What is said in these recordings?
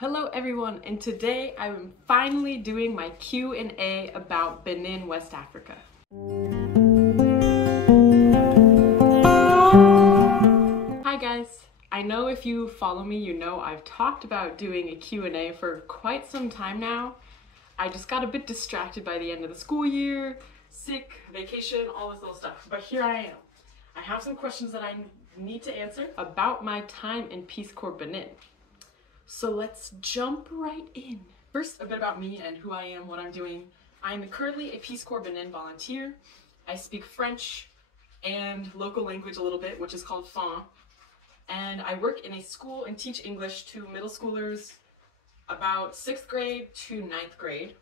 Hello everyone, and today I'm finally doing my Q&A about Benin, West Africa. Hi guys, I know if you follow me, you know I've talked about doing a Q&A for quite some time now. I just got a bit distracted by the end of the school year, sick, vacation, all this little stuff, but here I am. I have some questions that I need to answer about my time in Peace Corps Benin. So let's jump right in. First, a bit about me and who I am, what I'm doing. I'm currently a Peace Corps Benin volunteer. I speak French and local language a little bit, which is called Fon. And I work in a school and teach English to middle schoolers about 6th grade to 9th grade.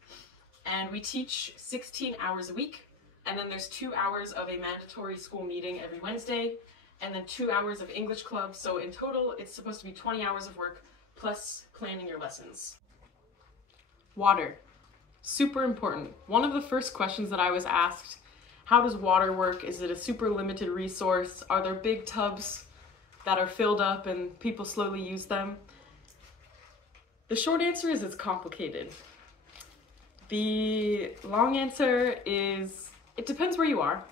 And we teach 16 hours a week. And then there's 2 hours of a mandatory school meeting every Wednesday, and then 2 hours of English club. So in total, it's supposed to be 20 hours of work plus planning your lessons. Water, super important. One of the first questions that I was asked, how does water work? Is it a super limited resource? Are there big tubs that are filled up and people slowly use them? The short answer is it's complicated. The long answer is it depends where you are.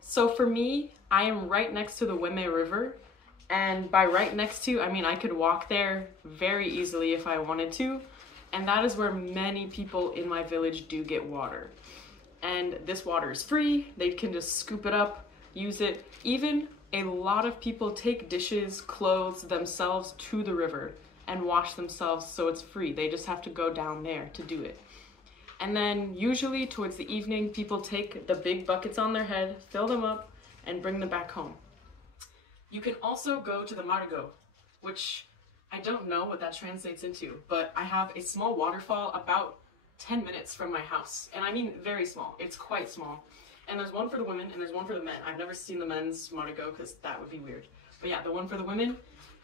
So for me, I am right next to the Weme River. And by right next to, I mean I could walk there very easily if I wanted to. And that is where many people in my village do get water. And this water is free. They can just scoop it up, use it. Even a lot of people take dishes, clothes themselves to the river and wash themselves, so it's free. They just have to go down there to do it. And then usually towards the evening, people take the big buckets on their head, fill them up, and bring them back home. You can also go to the Margo, which I don't know what that translates into, but I have a small waterfall about 10 minutes from my house. And I mean very small, it's quite small. And there's one for the women and there's one for the men. I've never seen the men's Margo because that would be weird. But yeah, the one for the women,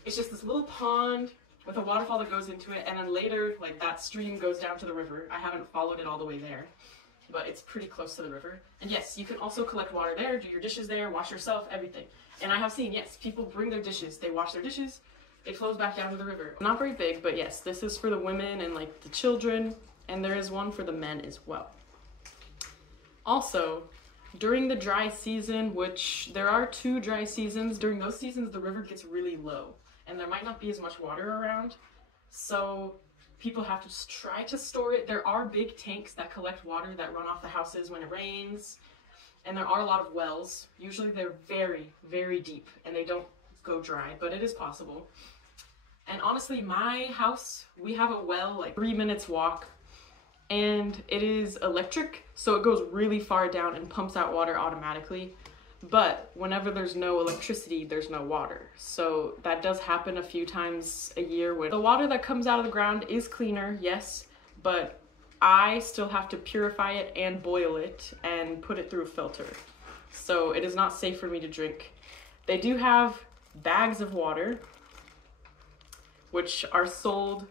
it's just this little pond with a waterfall that goes into it, and then later, like, that stream goes down to the river. I haven't followed it all the way there, but it's pretty close to the river. And yes, you can also collect water there, do your dishes there, wash yourself, everything. And I have seen, yes, people bring their dishes, they wash their dishes, it flows back down to the river. Not very big, but yes, this is for the women and like the children, and there is one for the men as well. Also, during the dry season, which there are 2 dry seasons, during those seasons the river gets really low and there might not be as much water around. So people have to try to store it. There are big tanks that collect water that run off the houses when it rains. And there are a lot of wells. Usually they're very, very deep and they don't go dry, but it is possible. And honestly, my house, we have a well like 3 minutes walk, and it is electric, so it goes really far down and pumps out water automatically. But whenever there's no electricity, there's no water. So that does happen a few times a year when the water that comes out of the ground is cleaner, yes, but I still have to purify it and boil it and put it through a filter. So it is not safe for me to drink. They do have bags of water, which are sold.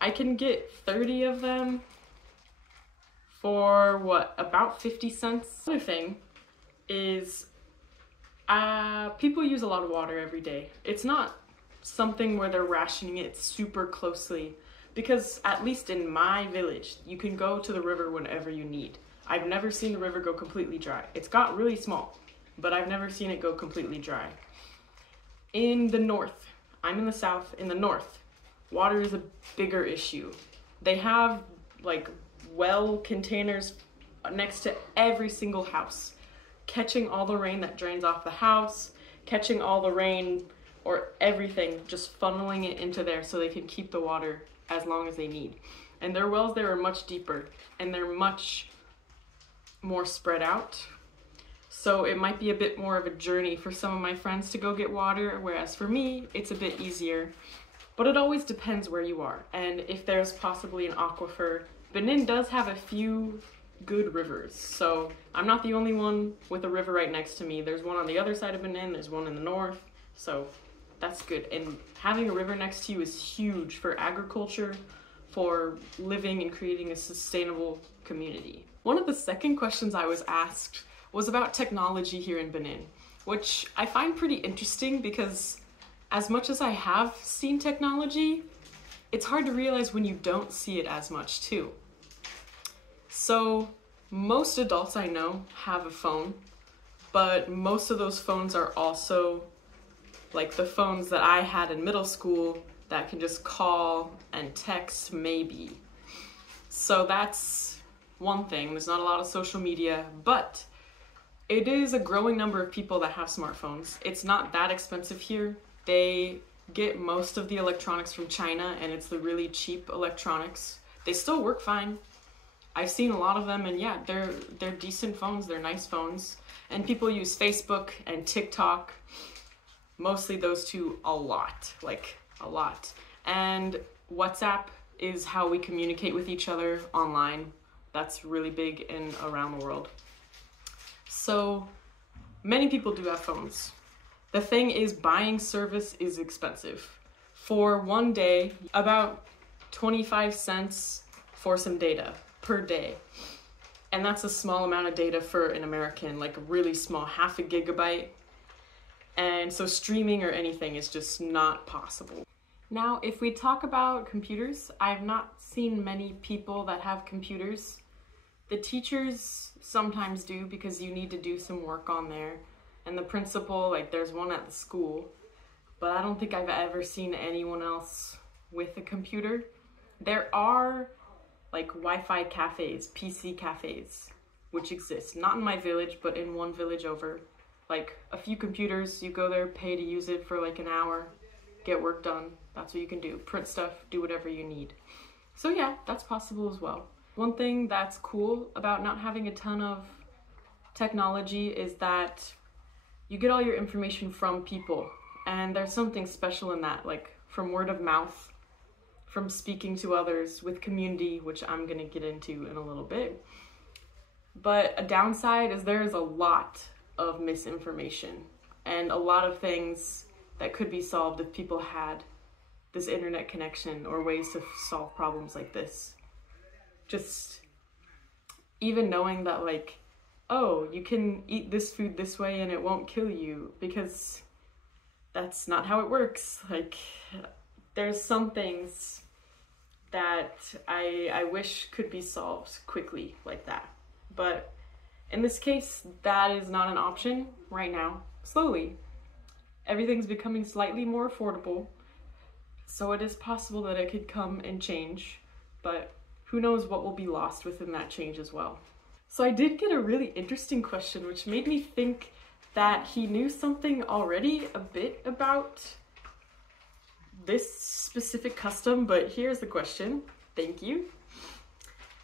I can get 30 of them for what, about 50 cents? Another thing is people use a lot of water every day. It's not something where they're rationing it super closely, because at least in my village, you can go to the river whenever you need. I've never seen the river go completely dry. It's got really small, but I've never seen it go completely dry. In the north, I'm in the south, in the north, water is a bigger issue. They have like well containers next to every single house, catching all the rain that drains off the house, catching all the rain or everything, just funneling it into there so they can keep the water as long as they need. And their wells there are much deeper and they're much more spread out. So it might be a bit more of a journey for some of my friends to go get water, whereas for me, it's a bit easier. But it always depends where you are and if there's possibly an aquifer. Benin does have a few good rivers, so I'm not the only one with a river right next to me. There's one on the other side of Benin, there's one in the north, so that's good. And having a river next to you is huge for agriculture, for living and creating a sustainable community. One of the second questions I was asked was about technology here in Benin, which I find pretty interesting because as much as I have seen technology, it's hard to realize when you don't see it as much too. So most adults I know have a phone, but most of those phones are also like the phones that I had in middle school that can just call and text maybe. So that's one thing. There's not a lot of social media, but it is a growing number of people that have smartphones. It's not that expensive here. They get most of the electronics from China, and it's the really cheap electronics. They still work fine. I've seen a lot of them, and yeah, they're decent phones. They're nice phones. And people use Facebook and TikTok, mostly those two, a lot, like a lot. And WhatsApp is how we communicate with each other online. That's really big in around the world. So many people do have phones. The thing is, buying service is expensive. For one day, about 25 cents for some data per day. And that's a small amount of data for an American, like really small, half a gigabyte. And so streaming or anything is just not possible. Now, if we talk about computers, I've not seen many people that have computers. The teachers sometimes do because you need to do some work on there. And the principal, like there's one at the school, but I don't think I've ever seen anyone else with a computer. There are like Wi-Fi cafes, PC cafes, which exist. Not in my village, but in one village over. Like a few computers, you go there, pay to use it for like an hour, get work done. That's what you can do. Print stuff, do whatever you need. So yeah, that's possible as well. One thing that's cool about not having a ton of technology is that you get all your information from people, and there's something special in that, like from word of mouth, from speaking to others, with community, which I'm gonna get into in a little bit. But a downside is there's a lot of misinformation and a lot of things that could be solved if people had this internet connection or ways to solve problems like this. Just even knowing that like, oh, you can eat this food this way and it won't kill you, because that's not how it works. Like, there's some things that I wish could be solved quickly like that. But in this case, that is not an option right now. Slowly, everything's becoming slightly more affordable, so it is possible that it could come and change, but who knows what will be lost within that change as well. So I did get a really interesting question, which made me think that he knew something already a bit about this specific custom, but here's the question. Thank you.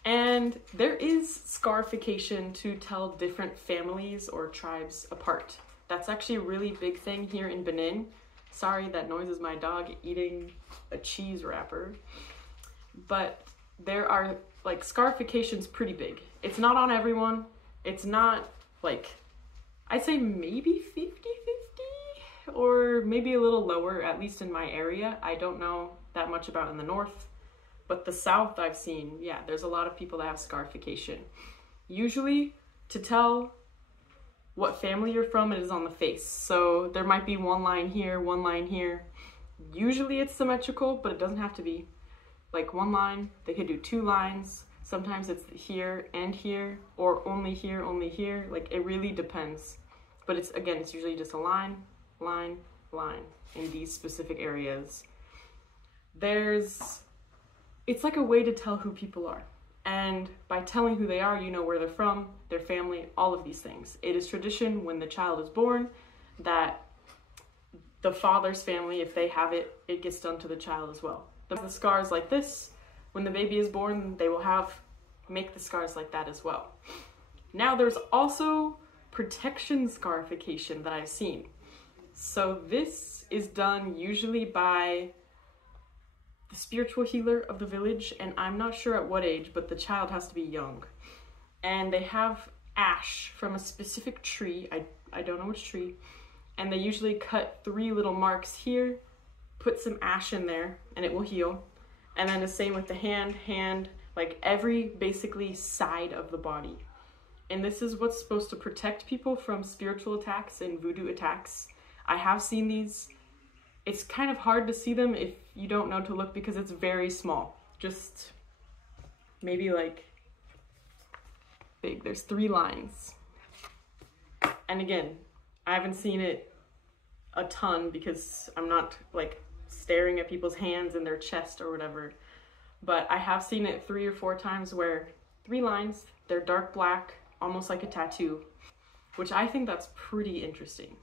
And there is scarification to tell different families or tribes apart. That's actually a really big thing here in Benin. Sorry, that noise is my dog eating a cheese wrapper. But there are, like, scarification's pretty big. It's not on everyone. It's not, like, I'd say maybe 50-50, or maybe a little lower, at least in my area. I don't know that much about in the north, but the south I've seen, yeah, there's a lot of people that have scarification. Usually, to tell what family you're from, it is on the face. So there might be one line here, one line here. Usually it's symmetrical, but it doesn't have to be. Like one line, they could do two lines. Sometimes it's here and here, or only here, only here. Like, it really depends. But it's, again, it's usually just a line, line, line in these specific areas. It's like a way to tell who people are. And by telling who they are, you know where they're from, their family, all of these things. It is tradition when the child is born that the father's family, if they have it, it gets done to the child as well. The scars like this, when the baby is born, they will make the scars like that as well. Now there's also protection scarification that I've seen. So this is done usually by the spiritual healer of the village, and I'm not sure at what age, but the child has to be young. And they have ash from a specific tree, I don't know which tree, and they usually cut 3 little marks here, put some ash in there, and it will heal. And then the same with the hand, like every basically side of the body. And this is what's supposed to protect people from spiritual attacks and voodoo attacks. I have seen these It's kind of hard to see them if you don't know to look because it's very small. Just maybe like big. There's 3 lines. And again, I haven't seen it a ton because I'm not like staring at people's hands and their chest or whatever. But I have seen it 3 or 4 times where 3 lines, they're dark black, almost like a tattoo, which I think that's pretty interesting.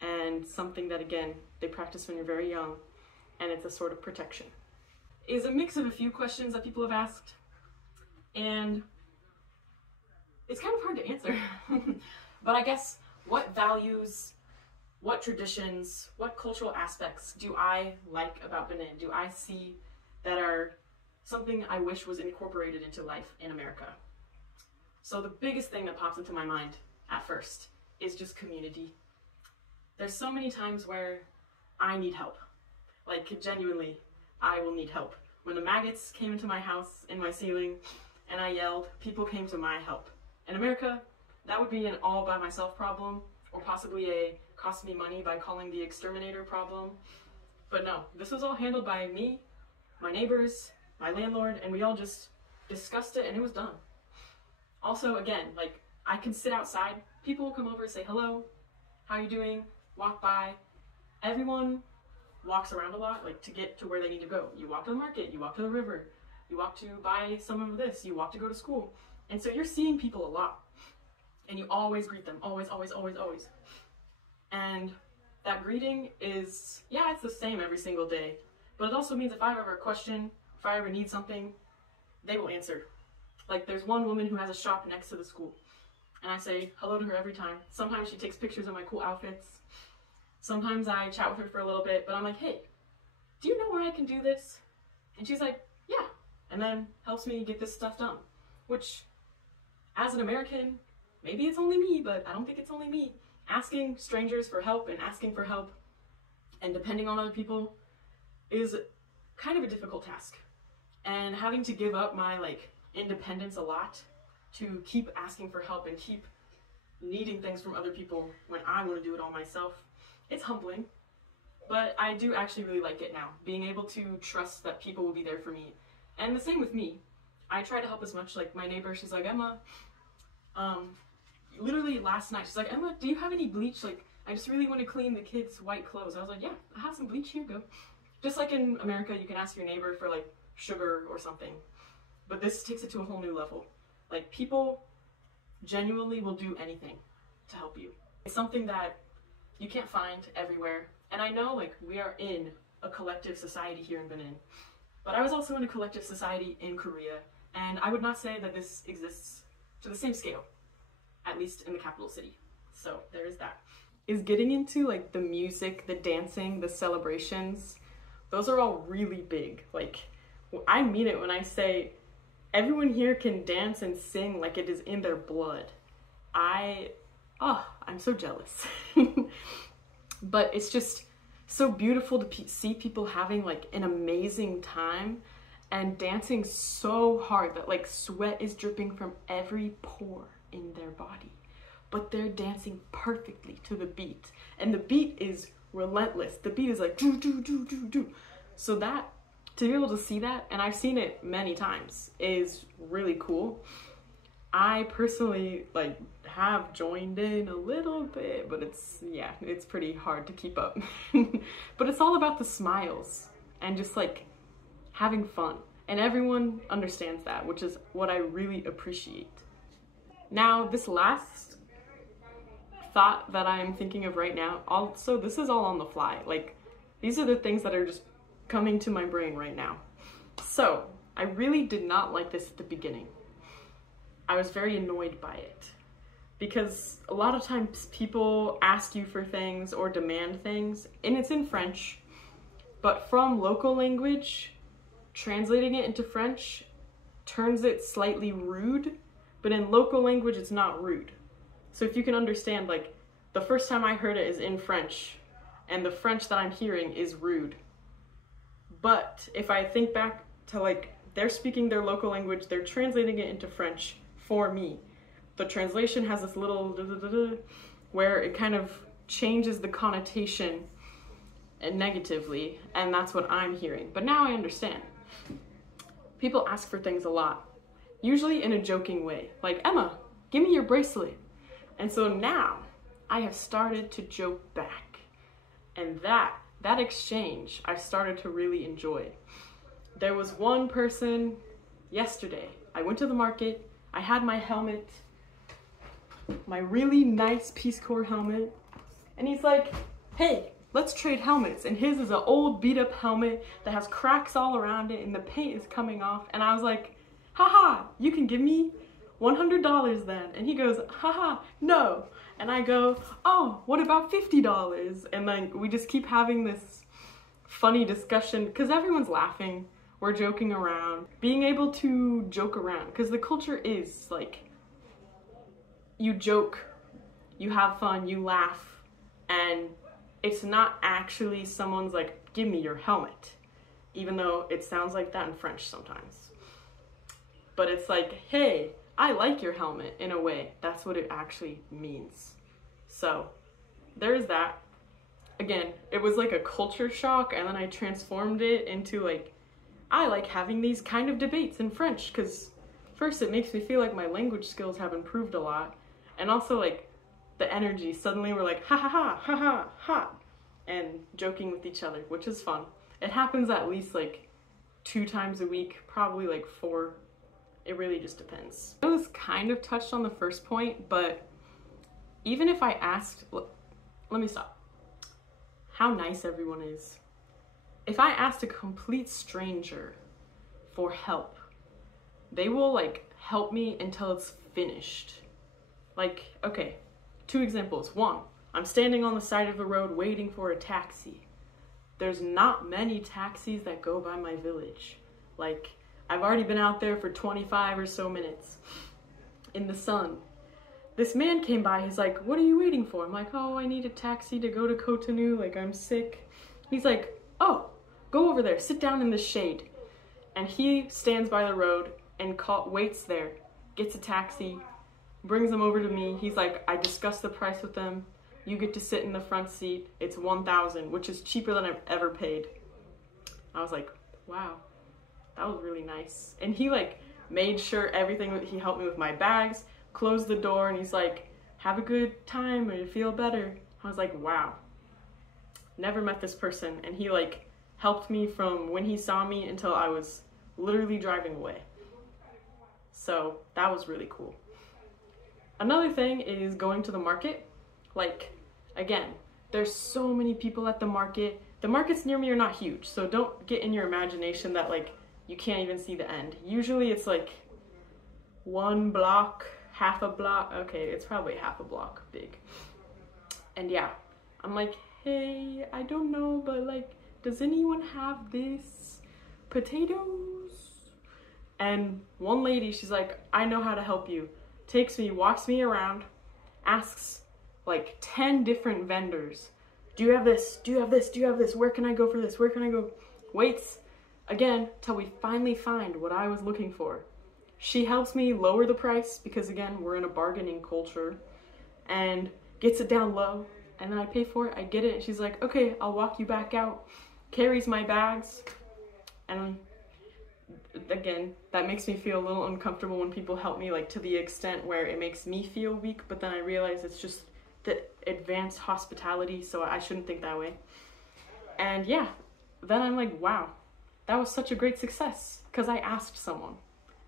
And something that, again, they practice when you're very young, and it's a sort of protection. Is a mix of a few questions that people have asked, and it's kind of hard to answer. But I guess, what values, what traditions, what cultural aspects do I like about Benin? Do I see that are something I wish was incorporated into life in America? So the biggest thing that pops into my mind at first is just community. There's so many times where I need help. Like, genuinely, I will need help. When the maggots came into my house, in my ceiling, and I yelled, people came to my help. In America, that would be an all by myself problem, or possibly a cost me money by calling the exterminator problem. But no, this was all handled by me, my neighbors, my landlord, and we all just discussed it and it was done. Also, again, like, I can sit outside, people will come over and say hello, how you doing, walk by. Everyone walks around a lot, like, to get to where they need to go. You walk to the market, you walk to the river, you walk to buy some of this, you walk to go to school. And so you're seeing people a lot. And you always greet them, always, always, always, always. And that greeting is, yeah, it's the same every single day. But it also means if I have ever a question, if I ever need something, they will answer. Like, there's one woman who has a shop next to the school. And I say hello to her every time. Sometimes she takes pictures of my cool outfits. Sometimes I chat with her for a little bit, but I'm like, hey, do you know where I can do this? And she's like, yeah. And then helps me get this stuff done. Which, as an American, maybe it's only me, but I don't think it's only me. Asking strangers for help and asking for help and depending on other people is kind of a difficult task. And having to give up my, like, independence a lot to keep asking for help and keep needing things from other people when I want to do it all myself, it's humbling. But I do actually really like it now, being able to trust that people will be there for me. And the same with me. I try to help as much. Like, my neighbor, she's like, Emma, literally last night, she's like, Emma, do you have any bleach? Like, I just really want to clean the kids' white clothes. I was like, yeah, I have some bleach, here, go. Just like in America, you can ask your neighbor for, like, sugar or something. But this takes it to a whole new level. Like, people genuinely will do anything to help you. It's something that you can't find everywhere. And I know, like, we are in a collective society here in Benin. But I was also in a collective society in Korea. And I would not say that this exists to the same scale, at least in the capital city. So there is that. Is getting into, like, the music, the dancing, the celebrations, those are all really big. Like, I mean it when I say everyone here can dance and sing like it is in their blood. I'm so jealous. But it's just so beautiful to see people having, like, an amazing time and dancing so hard that, like, sweat is dripping from every pore in their body. But they're dancing perfectly to the beat. And the beat is relentless. The beat is like, do, do, do, do, do. So that, to be able to see that, and I've seen it many times, is really cool. I personally, like, have joined in a little bit, but it's pretty hard to keep up. But it's all about the smiles and just, like, having fun. And everyone understands that, which is what I really appreciate. Now, this last thought that I'm thinking of right now, also, this is all on the fly. Like, these are the things that are just coming to my brain right now. So, I really did not like this at the beginning. I was very annoyed by it. Because a lot of times people ask you for things or demand things, and it's in French, but from local language, translating it into French turns it slightly rude, but in local language it's not rude. So if you can understand, like, the first time I heard it is in French, and the French that I'm hearing is rude. But if I think back to, like, they're speaking their local language, they're translating it into French for me. The translation has this little where it kind of changes the connotation, and negatively, and that's what I'm hearing. But now I understand. People ask for things a lot, usually in a joking way, like, Emma, give me your bracelet. And so now I have started to joke back, and that exchange I've started to really enjoy. There was one person yesterday, I went to the market, I had my helmet, my really nice Peace Corps helmet, and he's like, hey, let's trade helmets. And his is an old beat up helmet that has cracks all around it and the paint is coming off. And I was like, haha, you can give me $100 then. And he goes, haha, no. And I go, oh, what about $50? And then we just keep having this funny discussion because everyone's laughing. We're joking around. Being able to joke around, because the culture is like, you joke, you have fun, you laugh, and it's not actually someone's like, give me your helmet, even though it sounds like that in French sometimes. But it's like, hey, I like your helmet in a way. That's what it actually means. So there's that. Again, it was like a culture shock, and then I transformed it into like, I like having these kind of debates in French, because first it makes me feel like my language skills have improved a lot, and also like the energy, suddenly we're like, ha ha ha, ha ha ha, and joking with each other, which is fun. It happens at least like 2 times a week, probably like 4. It really just depends. I know this kind of touched on the first point, but even if I asked, let me stop, how nice everyone is. If I asked a complete stranger for help, they will like help me until it's finished. Like, okay, 2 examples. 1, I'm standing on the side of the road waiting for a taxi. There's not many taxis that go by my village. Like, I've already been out there for 25 or so minutes in the sun. This man came by, he's like, what are you waiting for? I'm like, oh, I need a taxi to go to Cotonou, like I'm sick. He's like, oh, go over there, sit down in the shade. And he stands by the road and waits there, gets a taxi, brings them over to me. He's like, I discussed the price with them. You get to sit in the front seat. It's $1,000, which is cheaper than I've ever paid. I was like, wow, that was really nice. And he like made sure everything, he helped me with my bags, closed the door, and he's like, have a good time or you feel better. I was like, wow, never met this person. And he like helped me from when he saw me until I was literally driving away. So that was really cool. Another thing is going to the market. Like, again, there's so many people at the market. The markets near me are not huge, so don't get in your imagination that like you can't even see the end. Usually it's like 1 block, half a block. Okay, it's probably half a block big. And yeah, I'm like, hey, I don't know, but like, does anyone have this? Potatoes? And one lady, she's like, I know how to help you. Takes me, walks me around, asks like 10 different vendors, do you have this? Do you have this? Do you have this? Where can I go for this? Where can I go? Waits again till we finally find what I was looking for. She helps me lower the price because again, we're in a bargaining culture, and gets it down low, and then I pay for it, I get it. She's like, okay, I'll walk you back out, carries my bags, and again, that makes me feel a little uncomfortable when people help me like to the extent where it makes me feel weak, but then I realize it's just the advanced hospitality, so I shouldn't think that way. And yeah, then I'm like, wow, that was such a great success because I asked someone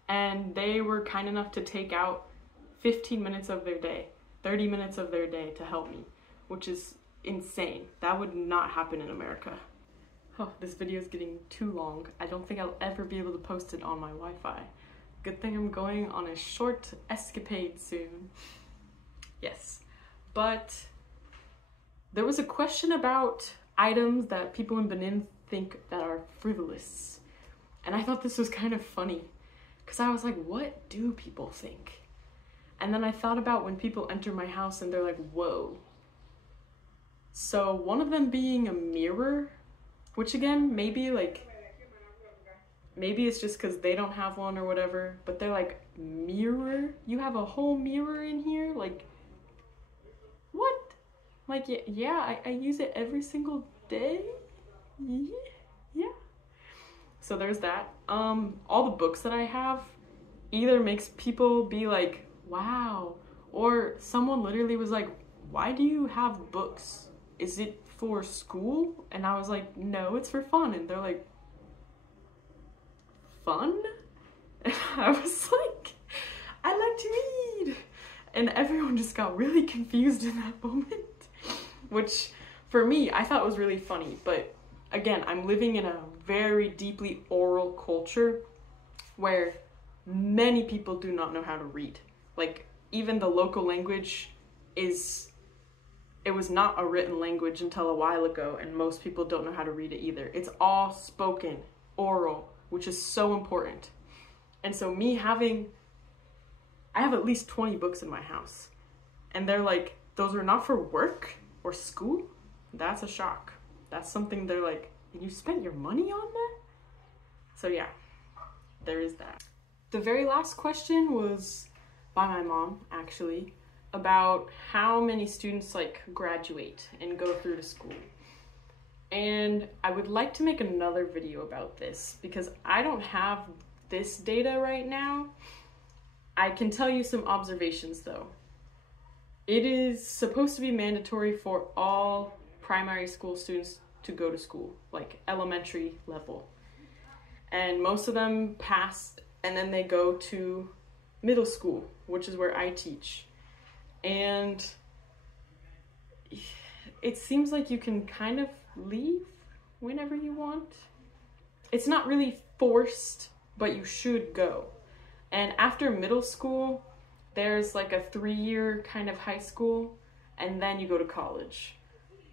and they were kind enough to take out 15 minutes of their day, 30 minutes of their day to help me, which is insane. That would not happen in America. Oh, this video is getting too long. I don't think I'll ever be able to post it on my Wi-Fi. Good thing I'm going on a short escapade soon. Yes, but there was a question about items that people in Benin think that are frivolous. And I thought this was kind of funny because I was like, what do people think? And then I thought about when people enter my house and they're like, whoa. So one of them being a mirror, which again, maybe it's just because they don't have one or whatever, but they're like, mirror? You have a whole mirror in here? Like, what? Like, yeah, I use it every single day? Yeah. So there's that. All the books that I have either makes people be like, wow, or someone literally was like, why do you have books? Is it for school? And I was like, no, it's for fun. And they're like, fun? And I was like, I like to read. And everyone just got really confused in that moment, which for me, I thought was really funny. But again, I'm living in a very deeply oral culture where many people do not know how to read. Like, even the local language it was not a written language until a while ago, and most people don't know how to read it either. It's all spoken, oral, which is so important. And so I have at least 20 books in my house, and they're like, those are not for work or school? That's a shock. That's something they're like, and you spent your money on that? So yeah, there is that. The very last question was by my mom, actually, about how many students like graduate and go through to school. And I would like to make another video about this because I don't have this data right now. I can tell you some observations though. It is supposed to be mandatory for all primary school students to go to school, like elementary level. And most of them pass and then they go to middle school, which is where I teach. And it seems like you can kind of leave whenever you want. It's not really forced, but you should go. And after middle school, there's like a 3-year kind of high school, and then you go to college.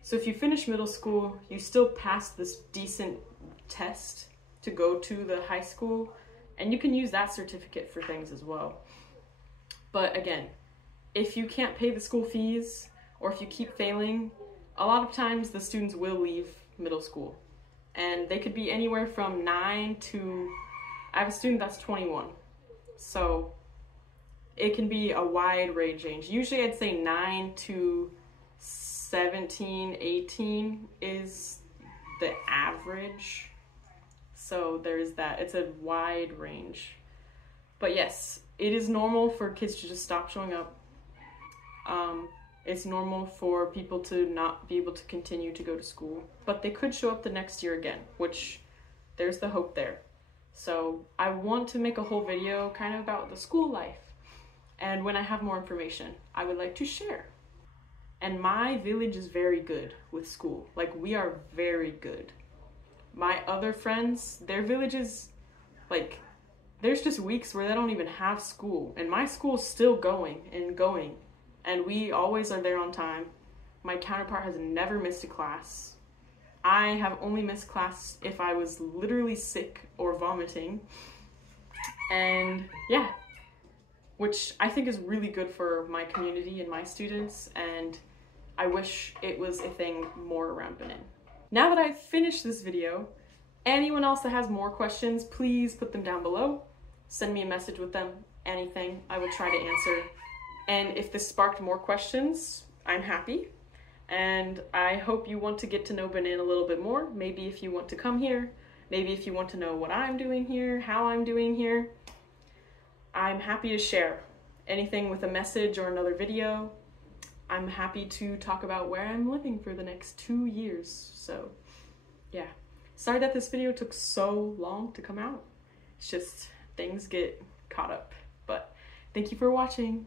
So if you finish middle school, you still pass this decent test to go to the high school, and you can use that certificate for things as well. But again, if you can't pay the school fees, or if you keep failing, a lot of times the students will leave middle school. And they could be anywhere from 9 to, I have a student that's 21. So it can be a wide range. Usually I'd say 9 to 17, 18 is the average. So there's that. It's a wide range. But yes, it is normal for kids to just stop showing up. It's normal for people to not be able to continue to go to school, but they could show up the next year again, which there's the hope there. So I want to make a whole video kind of about the school life. And when I have more information, I would like to share. And my village is very good with school. Like, we are very good. My other friends, their villages, like, there's just weeks where they don't even have school. And my school's still going and going. And we always are there on time. My counterpart has never missed a class. I have only missed class if I was literally sick or vomiting. And yeah, which I think is really good for my community and my students. And I wish it was a thing more around Benin. Now that I've finished this video, anyone else that has more questions, please put them down below. Send me a message with them, anything. I will try to answer. And if this sparked more questions, I'm happy. And I hope you want to get to know Benin a little bit more. Maybe if you want to come here, maybe if you want to know what I'm doing here, how I'm doing here. I'm happy to share anything with a message or another video. I'm happy to talk about where I'm living for the next 2 years. So yeah, sorry that this video took so long to come out. It's just things get caught up, but thank you for watching.